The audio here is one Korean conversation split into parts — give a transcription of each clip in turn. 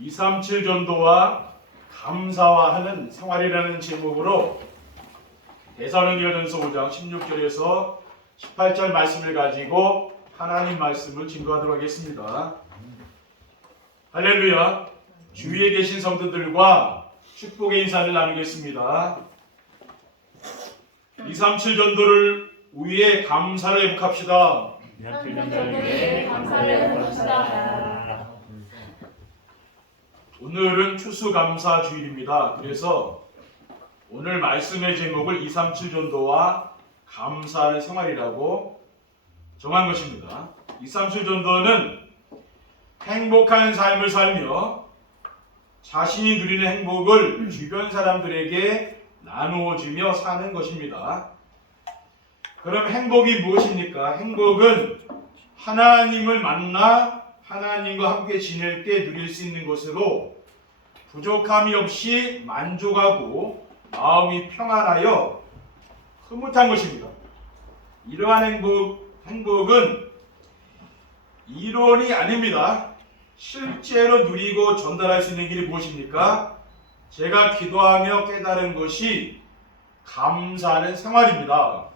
237 전도와 감사와하는 생활이라는 제목으로 대사로니가전서 5장 16절에서 18절 말씀을 가지고 하나님 말씀을 증거하도록 하겠습니다. 할렐루야. 주위에 계신 성도들과 축복의 인사를 나누겠습니다. 237 전도를 위해 감사를 회복합시다. 감사를 해봅시다. 오늘은 추수감사 주일입니다. 그래서 오늘 말씀의 제목을 237 전도와 감사의 생활이라고 정한 것입니다. 237 전도는 행복한 삶을 살며 자신이 누리는 행복을 주변 사람들에게 나누어 주며 사는 것입니다. 그럼 행복이 무엇입니까? 행복은 하나님을 만나 하나님과 함께 지낼 때 누릴 수 있는 것으로 부족함이 없이 만족하고 마음이 평안하여 흐뭇한 것입니다. 이러한 행복, 행복은 이론이 아닙니다. 실제로 누리고 전달할 수 있는 길이 무엇입니까? 제가 기도하며 깨달은 것이 감사하는 생활입니다.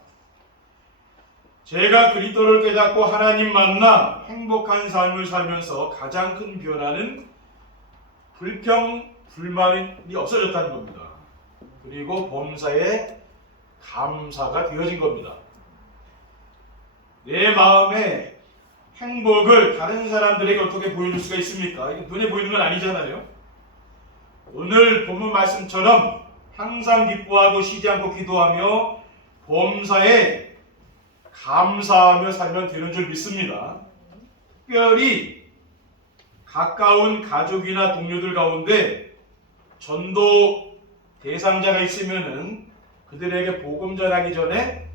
제가 그리스도를 깨닫고 하나님 만나 행복한 삶을 살면서 가장 큰 변화는 불평, 불만이 없어졌다는 겁니다. 그리고 범사에 감사가 되어진 겁니다. 내 마음의 행복을 다른 사람들에게 어떻게 보여줄 수가 있습니까? 눈에 보이는 건 아니잖아요. 오늘 본문 말씀처럼 항상 기뻐하고 쉬지 않고 기도하며 범사에 감사하며 살면 되는 줄 믿습니다. 특별히 가까운 가족이나 동료들 가운데 전도 대상자가 있으면은 그들에게 복음 전하기 전에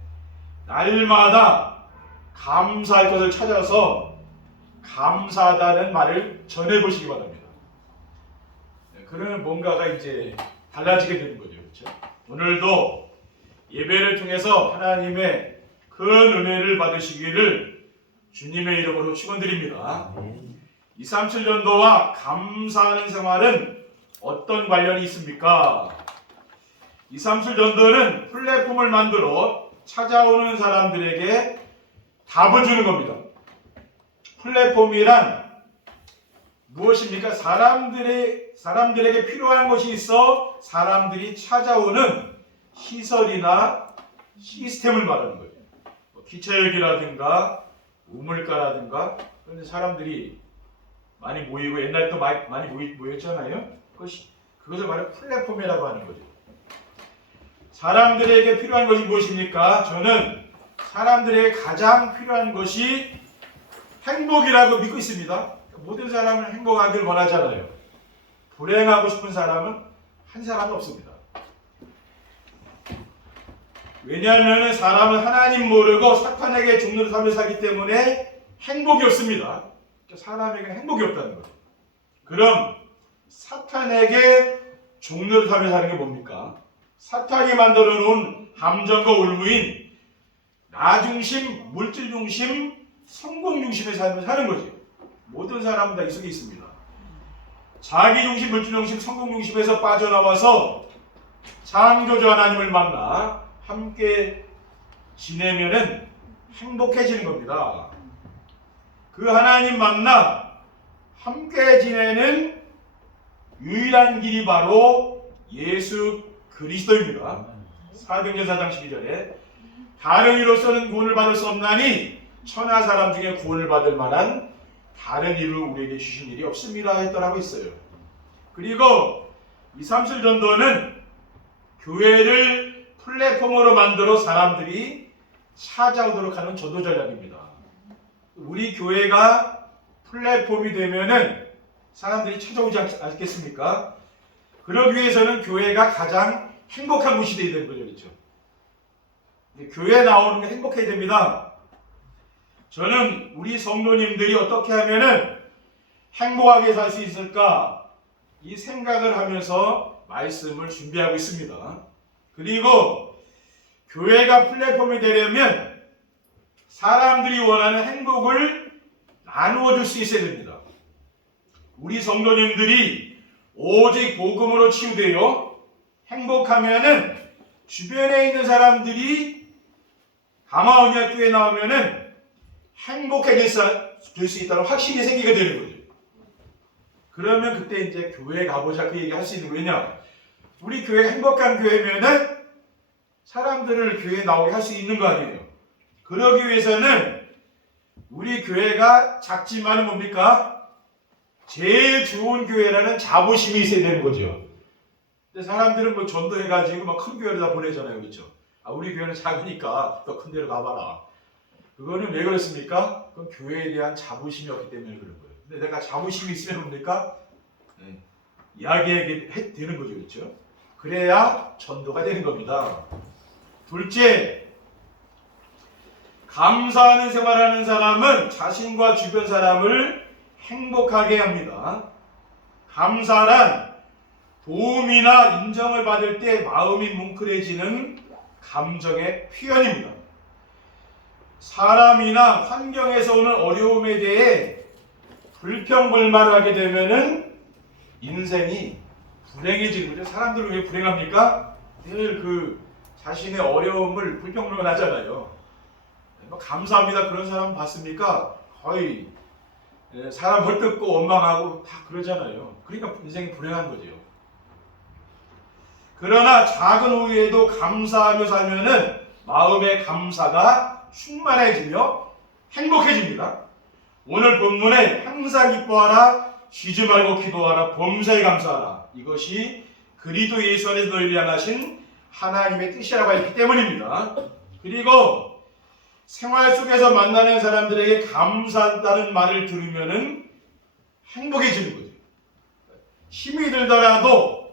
날마다 감사할 것을 찾아서 감사하다는 말을 전해 보시기 바랍니다. 네, 그러면 뭔가가 이제 달라지게 되는 거죠. 그렇죠? 오늘도 예배를 통해서 하나님의 큰 은혜를 받으시기를 주님의 이름으로 축원드립니다. 237 전도와 감사하는 생활은 어떤 관련이 있습니까? 237 전도는 플랫폼을 만들어 찾아오는 사람들에게 답을 주는 겁니다. 플랫폼이란 무엇입니까? 사람들의 사람들에게 필요한 것이 있어 사람들이 찾아오는 시설이나 시스템을 말하는 거예요. 뭐 기차역이라든가 우물가라든가 그런데 사람들이 많이 모이고 옛날에 또 많이, 모이, 모였잖아요. 그것이 그것을 말해 플랫폼이라고 하는 거죠. 사람들에게 필요한 것이 무엇입니까? 저는 사람들에게 가장 필요한 것이 행복이라고 믿고 있습니다. 모든 사람은 행복하길 원하잖아요. 불행하고 싶은 사람은 한 사람도 없습니다. 왜냐하면 사람은 하나님 모르고 사탄에게 종로를 삼며 살기 때문에 행복이 없습니다. 사람에게 행복이 없다는 거예요. 그럼 사탄에게 종로를 삼며 사는 게 뭡니까? 사탄이 만들어 놓은 함정과 올무인 나 중심, 물질 중심, 성공 중심의 삶을 사는 거죠. 모든 사람은 다 이 속에 있습니다. 자기 중심, 물질 중심, 성공 중심에서 빠져나와서 창조주 하나님을 만나 함께 지내면은 행복해지는 겁니다. 그 하나님 만나 함께 지내는 유일한 길이 바로 예수 그리스도입니다. 사도행전 4장 12절에 다른 이로서는 구원을 받을 수 없나니 천하 사람 중에 구원을 받을 만한 다른 이를 우리에게 주신 일이 없습니다 했더라고 있어요. 그리고 2, 3실 전도는 교회를 플랫폼으로 만들어 사람들이 찾아오도록 하는 전도 전략입니다. 우리 교회가 플랫폼이 되면은 사람들이 찾아오지 않- 않겠습니까? 그러기 위해서는 교회가 가장 행복한 곳이 되어야 되는 거죠. 그렇죠? 교회 나오는 게 행복해야 됩니다. 저는 우리 성도님들이 어떻게 하면은 행복하게 살 수 있을까? 이 생각을 하면서 말씀을 준비하고 있습니다. 그리고 교회가 플랫폼이 되려면 사람들이 원하는 행복을 나누어 줄 수 있어야 됩니다. 우리 성도님들이 오직 복음으로 치유되어 행복하면은 주변에 있는 사람들이 가마 언약교에 나오면은 행복해질 수 있다는 확신이 생기게 되는 거죠. 그러면 그때 이제 교회 가보자 그 얘기 할 수 있는 거냐? 우리 교회 행복한 교회면은 사람들을 교회에 나오게 할 수 있는 거 아니에요. 그러기 위해서는 우리 교회가 작지만은 뭡니까? 제일 좋은 교회라는 자부심이 있어야 되는 거죠. 근데 사람들은 뭐 전도해가지고 막 큰 교회를 다 보내잖아요. 그렇죠? 아, 우리 교회는 작으니까 더 큰 데로 가봐라. 그거는 왜 그렇습니까? 그건 교회에 대한 자부심이 없기 때문에 그런 거예요. 근데 내가 자부심이 있으면 뭡니까? 네, 이야기하게 해- 되는 거죠. 그렇죠? 그래야 전도가 되는 겁니다. 둘째, 감사하는 생활하는 사람은 자신과 주변 사람을 행복하게 합니다. 감사란 도움이나 인정을 받을 때 마음이 뭉클해지는 감정의 표현입니다. 사람이나 환경에서 오는 어려움에 대해 불평불만을 하게 되면은 인생이 불행해지는 거죠. 사람들은 왜 불행합니까? 늘 그 자신의 어려움을 불평불만 하잖아요. 뭐 감사합니다. 그런 사람 봤습니까? 거의 예, 사람 헐뜯고 원망하고 다 그러잖아요. 그러니까 인생이 불행한 거죠. 그러나 작은 오해에도 감사하며 살면은 마음의 감사가 충만해지며 행복해집니다. 오늘 본문에 항상 기뻐하라, 쉬지 말고 기도하라, 범사에 감사하라. 이것이 그리도 예수 안에서 너희를 향하신 하나님의 뜻이라고 했기 때문입니다. 그리고 생활 속에서 만나는 사람들에게 감사한다는 말을 들으면은 행복해지는 거죠. 힘이 들더라도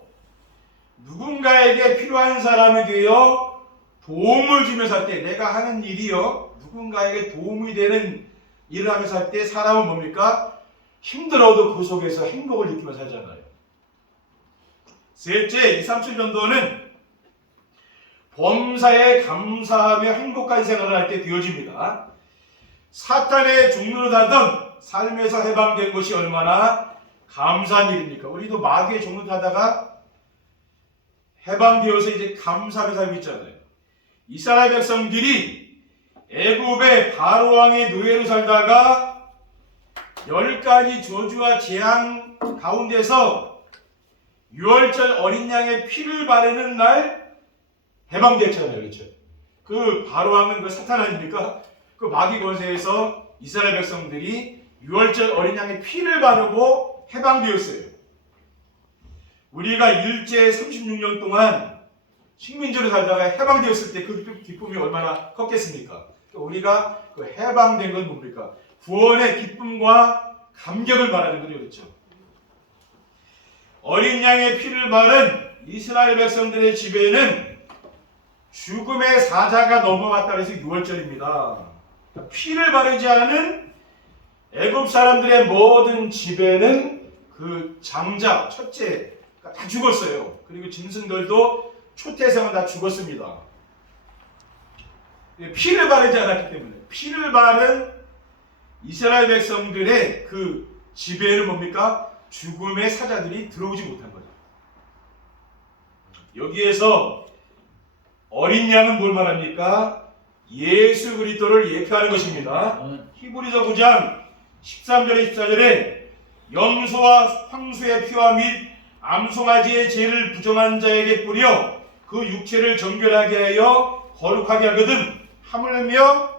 누군가에게 필요한 사람이 되어 도움을 주면서 할 때 내가 하는 일이요 누군가에게 도움이 되는 일을 하면서 할 때 사람은 뭡니까? 힘들어도 그 속에서 행복을 느끼면서 살잖아요. 셋째, 2, 3칠년도는 범사에 감사하며 행복한 생활을 할 때 되어집니다. 사탄의 종로를 하던 삶에서 해방된 것이 얼마나 감사한 일입니까? 우리도 마귀의 종로를 하다가 해방되어서 이제 감사하는 삶이 있잖아요. 이스라엘 백성들이 애굽의 바로 왕의 노예로 살다가 열 가지 저주와 재앙 가운데서 유월절 어린 양의 피를 바르는 날 해방됐잖아요, 그렇죠? 그 바로 왕은 그 사탄 아닙니까? 그 마귀 권세에서 이스라엘 백성들이 유월절 어린 양의 피를 바르고 해방되었어요. 우리가 일제 36년 동안 식민지로 살다가 해방되었을 때 그 기쁨이 얼마나 컸겠습니까? 우리가 그 해방된 건 뭡니까? 구원의 기쁨과 감격을 말하는 거죠, 그렇죠? 어린 양의 피를 바른 이스라엘 백성들의 집에는 죽음의 사자가 넘어갔다 그래서 6월절입니다. 피를 바르지 않은 애굽 사람들의 모든 집에는 그 장자, 첫째가 다 죽었어요. 그리고 짐승들도 초태생은 다 죽었습니다. 피를 바르지 않았기 때문에 피를 바른 이스라엘 백성들의 그 집에는 뭡니까? 죽음의 사자들이 들어오지 못한 거죠. 여기에서 어린 양은 뭘 말합니까? 예수 그리스도를 예표하는 것입니다. 히브리서 9장 13절에 14절에 염소와 황소의 피와 및 암송아지의 죄를 부정한 자에게 뿌려 그 육체를 정결하게 하여 거룩하게 하거든 하물며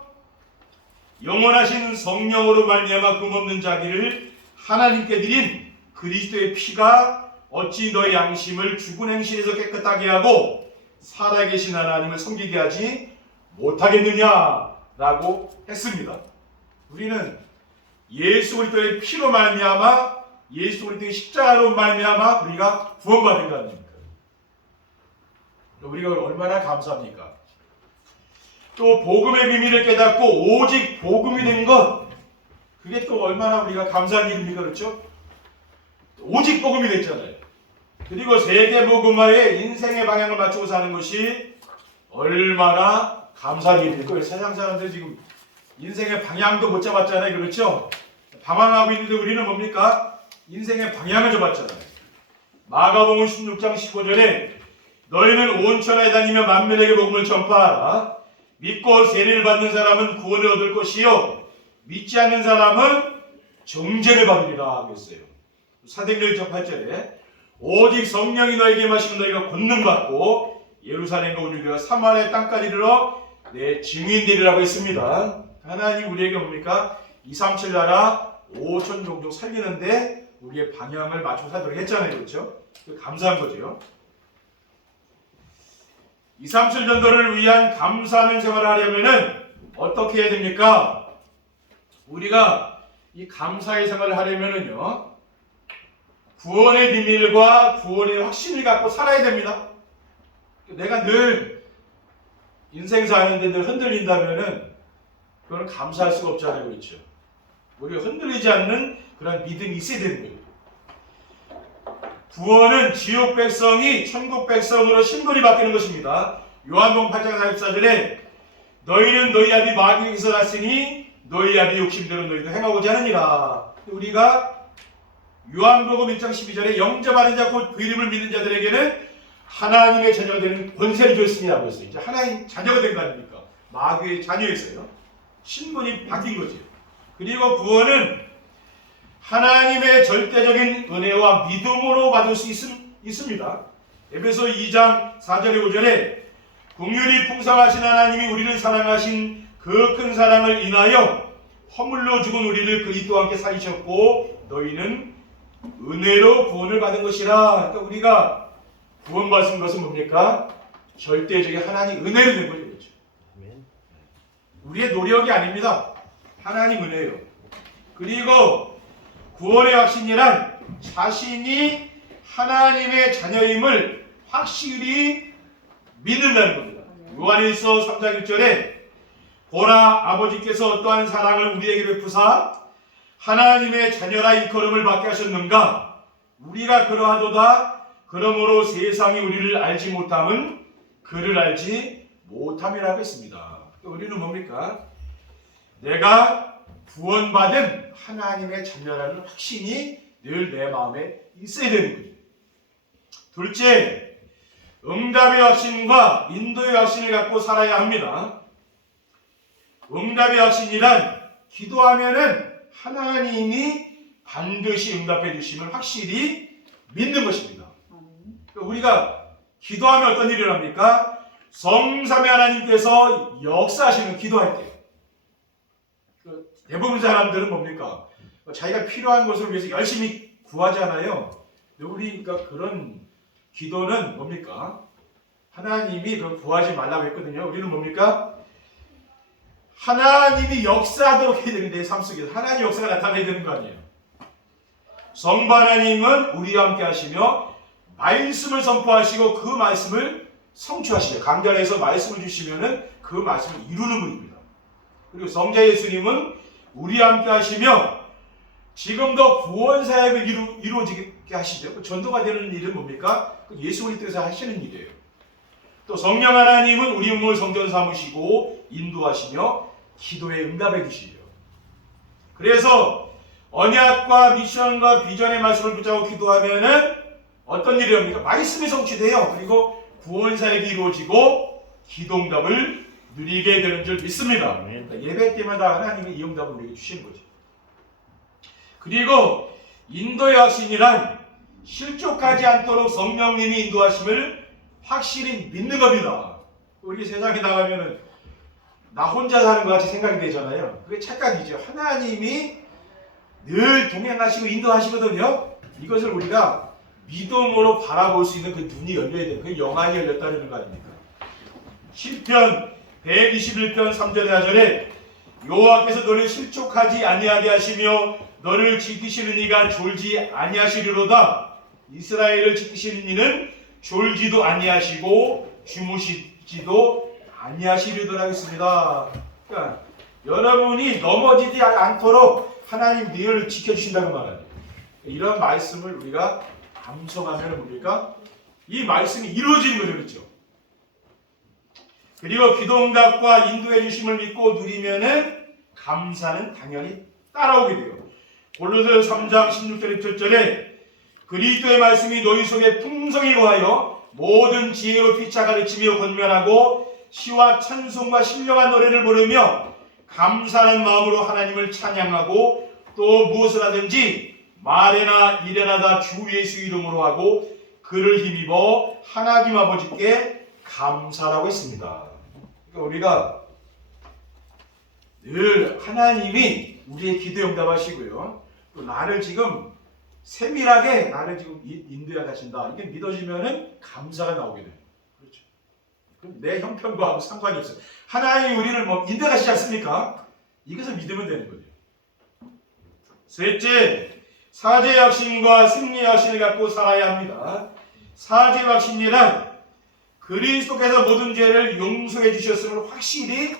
영원하신 성령으로 말미암아 금없는 자기를 하나님께 드린 그리스도의 피가 어찌 너의 양심을 죽은 행실에서 깨끗하게 하고 살아계신 하나님을 섬기게 하지 못하겠느냐라고 했습니다. 우리는 예수 그리스도의 피로 말미암아 예수 그리스도의 십자가로 말미암아 우리가 구원받은 거 아닙니까? 우리가 얼마나 감사합니까? 또 복음의 비밀을 깨닫고 오직 복음이 된 것 그게 또 얼마나 우리가 감사한 일입니까? 그렇죠? 오직 복음이 됐잖아요. 그리고 세계 복음화에 인생의 방향을 맞추고 사는 것이 얼마나 감사한 일입니까? 세상 사람들 지금 인생의 방향도 못 잡았잖아요. 그렇죠? 방황하고 있는데 우리는 뭡니까? 인생의 방향을 잡았잖아요. 마가복음 16장 15절에 너희는 온 천하에 다니며 만민에게 복음을 전파하라. 믿고 세례를 받는 사람은 구원을 얻을 것이요 믿지 않는 사람은 정죄를 받으리라 그랬어요. 사도행전 18절에 오직 성령이 너에게 마시면 너희가 권능 받고 예루살렘과 온유대와 사마리아 땅까지 이르러 내 증인되리라고 했습니다. 하나님 우리에게 뭡니까? 2, 3, 7 나라 5천 종족 살리는데 우리의 방향을 맞춰 살도록 했잖아요. 그렇죠? 그 감사한 거죠. 2, 3, 7 전도를 위한 감사하는 생활을 하려면은 어떻게 해야 됩니까? 우리가 이 감사의 생활을 하려면은요. 구원의 비밀과 구원의 확신을 갖고 살아야 됩니다. 내가 늘 인생사 하는데 늘 흔들린다면은 그거는 감사할 수가 없잖아요. 그렇죠? 우리가 흔들리지 않는 그런 믿음이 있어야 거예요. 구원은 지옥 백성이 천국 백성으로 신분이 바뀌는 것입니다. 요한복음 8장 44절에 너희는 너희 아비 마귀에서 났으니 너희 아비 욕심대로 너희도 행하고자 하느니라. 우리가 요한복음 1장 12절에 영접하는 자 곧 그 이름을 믿는 자들에게는 하나님의 자녀가 되는 권세를 줬습니다고 했어요. 이제 하나님 자녀가 된 거 아닙니까? 마귀의 자녀였어요. 신분이 바뀐 거지. 그리고 구원은 하나님의 절대적인 은혜와 믿음으로 받을 수 있, 있습니다. 에베소 2장 4절에 5절에 국률이 풍성하신 하나님이 우리를 사랑하신 그 큰 사랑을 인하여 허물로 죽은 우리를 그리스도와 함께 살리셨고 너희는 은혜로 구원을 받은 것이라. 그러니까 우리가 구원받은 것은 뭡니까? 절대적인 하나님 은혜를 된 거죠. 그렇죠? 우리의 노력이 아닙니다. 하나님 은혜예요. 그리고 구원의 확신이란 자신이 하나님의 자녀임을 확실히 믿는다는 겁니다. 요한일서 3장 1절에 보라 아버지께서 어떠한 사랑을 우리에게 베푸사 하나님의 자녀라 일컬음을 받게 하셨는가 우리가 그러하도다 그러므로 세상이 우리를 알지 못함은 그를 알지 못함이라고 했습니다. 우리는 뭡니까? 내가 구원받은 하나님의 자녀라는 확신이 늘 내 마음에 있어야 되는 거죠. 둘째, 응답의 확신과 인도의 확신을 갖고 살아야 합니다. 응답의 확신이란 기도하면은 하나님이 반드시 응답해 주심을 확실히 믿는 것입니다. 그러니까 우리가 기도하면 어떤 일을 합니까? 성삼의 하나님께서 역사하시는 기도할 때그 대부분 사람들은 뭡니까? 자기가 필요한 것을 위해서 열심히 구하잖아요. 우리가 그런 기도는 뭡니까? 하나님이 그 구하지 말라고 했거든요. 우리는 뭡니까? 하나님이 역사하도록 해야 되는데 삶 속에서 하나님 역사가 나타나야 되는 거 아니에요. 성부 하나님은 우리와 함께 하시며 말씀을 선포하시고 그 말씀을 성취하시죠. 강단에서 말씀을 주시면은 그 말씀을 이루는 분입니다. 그리고 성자 예수님은 우리와 함께 하시며 지금도 구원 사역을 이루, 이루어지게 하시죠. 그 전도가 되는 일은 뭡니까? 그 예수 그리스도에서 하시는 일이에요. 또 성령 하나님은 우리 몸을 성전 삼으시고 인도하시며 기도에 응답해 주시죠. 그래서 언약과 미션과 비전의 말씀을 붙잡고 기도하면은 어떤 일이 옵니까? 말씀이 성취돼요. 그리고 구원 사역이 이루어지고 기도응답을 누리게 되는 줄 믿습니다. 그러니까 예배 때마다 하나님이 이 응답을 우리에게 주시는 거죠. 그리고 인도의 확신이란 실족하지 않도록 성령님이 인도하심을 확실히 믿는 겁니다. 우리 세상에 나가면은 나 혼자 사는 것 같이 생각이 되잖아요. 그게 착각이죠. 하나님이 늘 동행하시고 인도하시거든요. 이것을 우리가 믿음으로 바라볼 수 있는 그 눈이 열려야 돼요. 그 영안이 열렸다는 거 아닙니까? 10편 121편 3절에 하절에 여호와께서 너를 실족하지 아니하게 하시며 너를 지키시는 이가 졸지 아니하시리로다. 이스라엘을 지키시는 이는 졸지도 아니하시고 주무시지도 아니하시리더라 했습니다. 그러니까 여러분이 넘어지지 않도록 하나님 늘 지켜주신다는 말이에요. 이런 말씀을 우리가 감성하면 뭡니까? 이 말씀이 이루어지는 거죠, 그렇죠? 그리고 기도응답과 인도해 주심을 믿고 누리면은 감사는 당연히 따라오게 돼요. 골로새 3장 16절 17절에 그리스도의 말씀이 너희 속에 풍성히 거하여 모든 지혜로 피차 가르치며 권면하고 시와 찬송과 신령한 노래를 부르며 감사하는 마음으로 하나님을 찬양하고 또 무엇을 하든지 말에나 일에나 다 주 예수 이름으로 하고 그를 힘입어 하나님 아버지께 감사라고 했습니다. 그러니까 우리가 늘 하나님이 우리의 기도 응답하시고요. 또 나를 지금 세밀하게 나를 지금 이- 인도해 가신다. 이게 믿어지면은 감사가 나오게 돼요. 그렇죠. 그럼 내 형편과 아무 상관이 없어요. 하나님이 우리를 뭐 인도해 가시지 않습니까? 이것을 믿으면 되는 거죠. 셋째, 사죄의 확신과 승리의 확신을 갖고 살아야 합니다. 사죄의 확신이란 그리스도께서 모든 죄를 용서해 주셨음을 확실히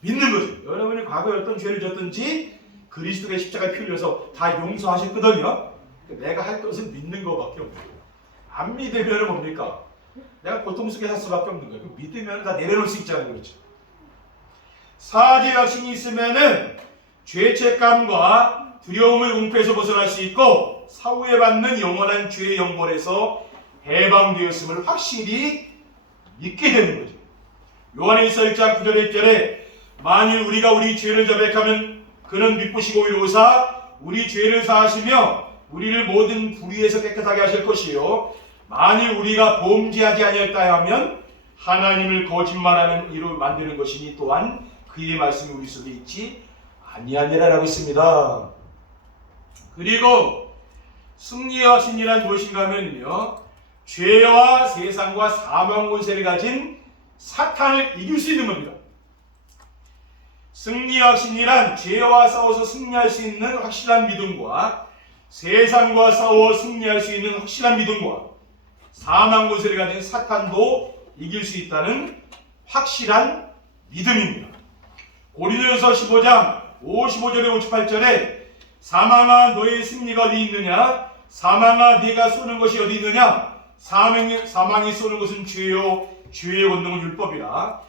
믿는 거죠. 여러분이 과거에 어떤 죄를 졌든지 그리스도의 십자가에 피 흘려서 다 용서하셨거든요. 내가 할 것은 믿는 것밖에 없는 거예요. 안 믿으면 뭡니까? 내가 고통 속에 살 수밖에 없는 거예요. 믿으면 다 내려놓을 수 있잖아요. 그렇죠? 사죄 확신이 있으면은 죄책감과 두려움의 공포에서 벗어날 수 있고 사후에 받는 영원한 죄의 영벌에서 해방되었음을 확실히 믿게 되는 거죠. 요한일서 1장 9절 1절에 만일 우리가 우리 죄를 자백하면 그는 믿으시고 이루사 우리 죄를 사하시며 우리를 모든 불의에서 깨끗하게 하실 것이요 만일 우리가 범죄하지 아니했다 하면 하나님을 거짓말하는 이로 만드는 것이니 또한 그의 말씀이 우리 속에 있지 아니하니라라고 있습니다. 그리고 승리의 확신이란 무엇인가 하면요 죄와 세상과 사망 권세를 가진 사탄을 이길 수 있는 겁니다. 승리 확신이란 죄와 싸워서 승리할 수 있는 확실한 믿음과 세상과 싸워 승리할 수 있는 확실한 믿음과 사망 권세를 가진 사탄도 이길 수 있다는 확실한 믿음입니다. 고린도전서 15장 55절에 58절에 사망아 너의 승리가 어디 있느냐? 사망아 네가 쏘는 것이 어디 있느냐? 사망이, 사망이 쏘는 것은 죄요 죄의 원동은 율법이라.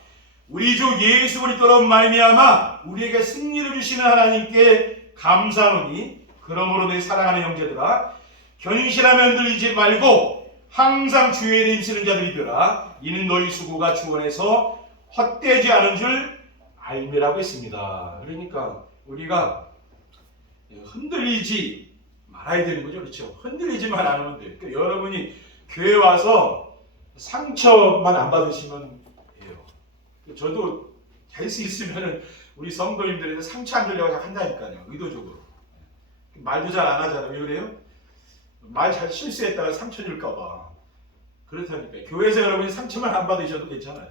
우리 주 예수 그리스도로 말미암아 우리에게 승리를 주시는 하나님께 감사하노니 그러므로 내 사랑하는 형제들아 견실하면 들리지 말고 항상 주의 일에 힘쓰는 자들이더라 이는 너희 수고가 주 안에서 헛되지 않은 줄 알미라고 했습니다. 그러니까 우리가 흔들리지 말아야 되는 거죠. 그렇죠? 흔들리지만 않으면 돼요. 그러니까 여러분이 교회 와서 상처만 안 받으시면 돼요. 저도 될수 있으면은 우리 성도님들한테 상처 안 주려고 한다니까요. 의도적으로. 말도 잘 안 하잖아요. 왜 그래요? 말 잘 실수했다가 상처 줄까봐. 그렇다니까. 교회에서 여러분이 상처만 안 받으셔도 괜찮아요.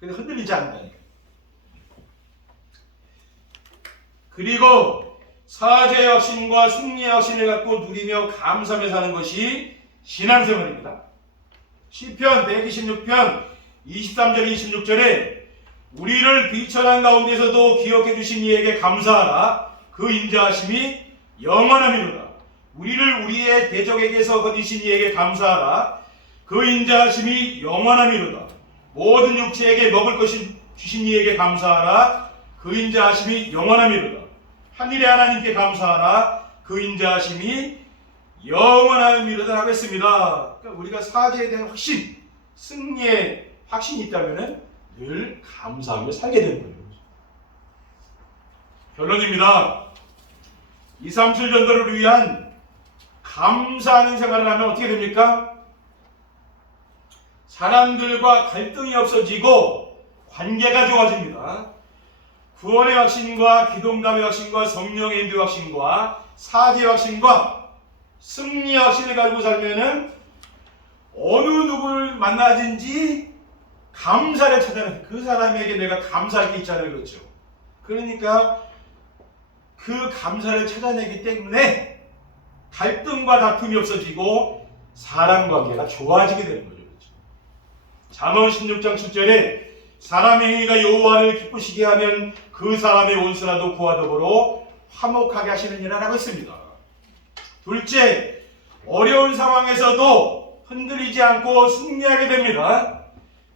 근데 흔들리지 않는다니까. 그리고 사죄의 확신과 승리의 확신을 갖고 누리며 감사하며 사는 것이 신앙생활입니다. 시편 126편 23절 26절에 우리를 비천한 가운데서도 기억해 주신 이에게 감사하라 그 인자하심이 영원함이로다. 우리를 우리의 대적에게서 거두신 이에게 감사하라 그 인자하심이 영원함이로다. 모든 육체에게 먹을 것이 주신 이에게 감사하라 그 인자하심이 영원함이로다. 하늘의 하나님께 감사하라 그 인자하심이 영원함이로다 하고 했습니다. 그러니까 우리가 사죄에 대한 확신, 승리의 확신이 있다면 늘 감사하며 살게 되는 거예요. 결론입니다. 2, 3, 7 전도를 위한 감사하는 생활을 하면 어떻게 됩니까? 사람들과 갈등이 없어지고 관계가 좋아집니다. 구원의 확신과 기동감의 확신과 성령의 인도 확신과 사죄의 확신과 승리의 확신을 가지고 살면은 어느 누구를 만나든지 감사를 찾아내 그 사람에게 내가 감사할 게 있잖아요 그렇죠 그러니까 그 감사를 찾아내기 때문에 갈등과 다툼이 없어지고 사람 관계가 좋아지게 되는 거죠 그렇죠? 잠언 16장 7절에 사람의 행위가 여호와를 기쁘시게 하면 그 사람의 원수라도 그와 더불어 화목하게 하시느니라라고 했습니다. 둘째, 어려운 상황에서도 흔들리지 않고 승리하게 됩니다.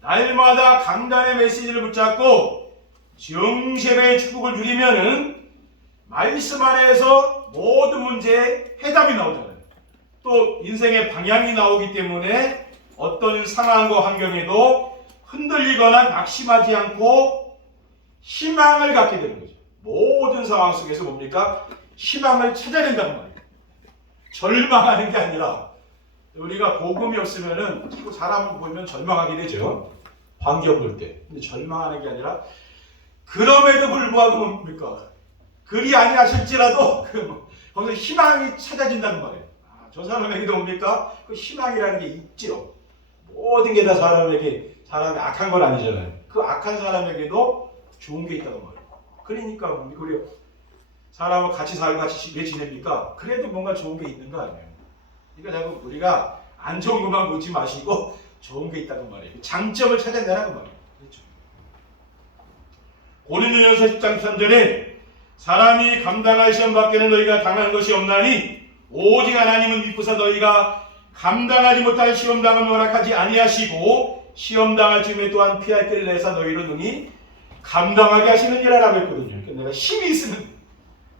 날마다 강단의 메시지를 붙잡고 정세의 축복을 누리면은 말씀 안에서 모든 문제에 해답이 나오잖아요. 또 인생의 방향이 나오기 때문에 어떤 상황과 환경에도 흔들리거나 낙심하지 않고 희망을 갖게 되는 거죠. 모든 상황 속에서 뭡니까? 희망을 찾아낸다는 말이에요. 절망하는 게 아니라 우리가 복음이 없으면은 자꾸 사람을 보면 절망하게 되죠. 환경 볼 때. 근데 절망하는 게 아니라 그럼에도 불구하고 뭡니까? 그리 아니하실지라도 그 뭐, 거기서 희망이 찾아진다는 말이에요. 아, 저 사람에게도 뭡니까? 그 희망이라는 게 있지요. 모든 게 다 사람에게 사람이 악한 건 아니잖아요. 그 악한 사람에게도 좋은 게 있다는 말이에요. 그러니까 뭡니까? 우리 사람하고 같이 살고 같이 왜 지냅니까? 그래도 뭔가 좋은 게 있는 거 아니에요. 그러니까 자꾸 우리가 안 좋은 것만 보지 마시고 좋은 게 있다는 말이에요. 장점을 찾아내라는 말이에요. 그렇죠. 고린도전서 10장 3절에 사람이 감당할 시험 밖에는 너희가 당한 것이 없나니 오직 하나님은 미쁘사 너희가 감당하지 못할 시험 당함을 허락하지 아니하시고 시험 당할 즈음에 또한 피할 길을 내사 너희를 능히 감당하게 하시느니라라고 했거든요. 그러니까 내가 힘이 있으면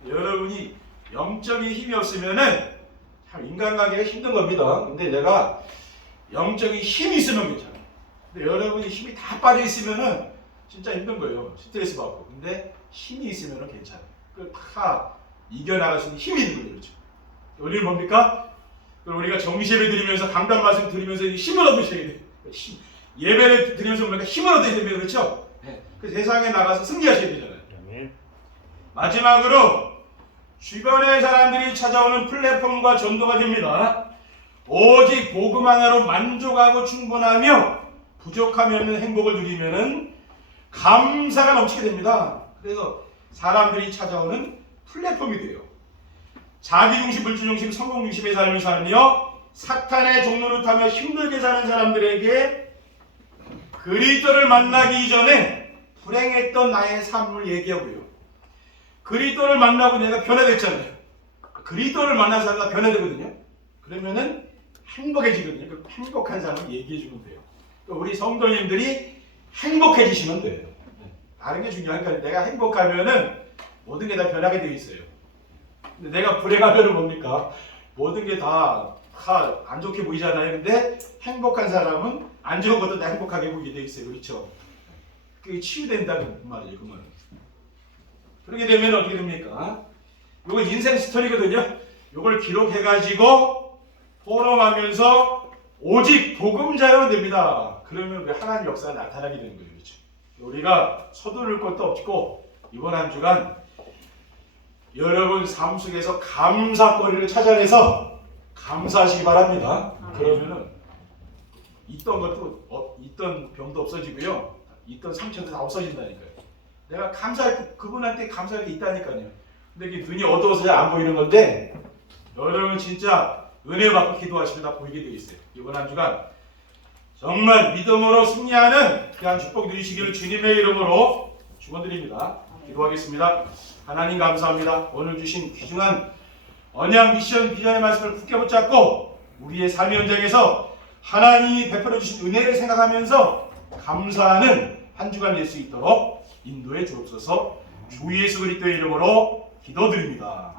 여러분이 영적인 힘이 없으면은 참 인간관계가 힘든 겁니다. 근데 내가 영적인 힘이 있으면 괜찮아. 근데 여러분이 힘이 다 빠져 있으면은 진짜 힘든 거예요. 스트레스 받고. 근데 힘이 있으면은 괜찮아. 그 다 이겨나갈 수 있는 힘이 있는 거예요. 그렇죠? 우리는 뭡니까? 우리가 정시예배 드리면서 강단 말씀 드리면서 힘을 얻으셔야 돼요. 힘. 예배를 드리면서 우리가 힘을 얻어야 됩니다. 그렇죠? 네. 그 세상에 나가서 승리하셔야 되잖아요. 마지막으로 주변의 사람들이 찾아오는 플랫폼과 전도가 됩니다. 오직 복음 하나로 만족하고 충분하며 부족하면 행복을 누리면은 감사가 넘치게 됩니다. 그래서 사람들이 찾아오는 플랫폼이 돼요. 자기 중심, 불주 중심, 성공 중심의 삶을 살며 사탄의 종로를 타며 힘들게 사는 사람들에게 그리스도를 만나기 이전에 불행했던 나의 삶을 얘기하고요. 그리스도를 만나고 내가 변화됐잖아요. 그리스도를 만나서 내가 변화되거든요. 그러면은 행복해지거든요. 그 행복한 삶을 얘기해 주면 돼요. 또 우리 성도님들이 행복해지시면 돼요. 다른 게 아니라 내가 행복하면은 모든 게 다 변하게 되어 있어요. 근데 내가 불행하면은 뭡니까? 모든 게다다안 좋게 보이잖아요. 근데 행복한 사람은 안 좋은 것도 다 행복하게 보이게 되어 있어요. 그렇죠? 그게 치유된다는 말이에요. 그 말은. 그렇게 되면 어떻게 됩니까? 이거 인생 스토리거든요. 이걸 기록해가지고 포럼하면서 오직 복음자로 됩니다. 그러면 그 하나님 역사가 나타나게 되는. 그렇죠? 우리가 서두를 것도 없고 이번 한 주간 여러분 삶 속에서 감사거리를 찾아내서 감사하시기 바랍니다. 그러면은 있던 것도 어, 있던 병도 없어지고요. 있던 상처도 다 없어진다니까요. 내가 감사할 때, 그분한테 감사할 게 있다니까요. 근데 이게 눈이 어두워서 잘 안 보이는 건데 여러분 진짜 은혜 받고 기도하시면 다 보이게 되어 있어요. 이번 한 주간 정말 믿음으로 승리하는 귀한 축복 누리시기를 주님의 이름으로 축원드립니다. 기도하겠습니다. 하나님 감사합니다. 오늘 주신 귀중한 언양 미션 비전의 말씀을 굳게 붙잡고 우리의 삶의 현장에서 하나님이 베풀어 주신 은혜를 생각하면서 감사하는 한 주간 될 수 있도록 인도해 주옵소서. 주 예수 그리스도의 이름으로 기도드립니다.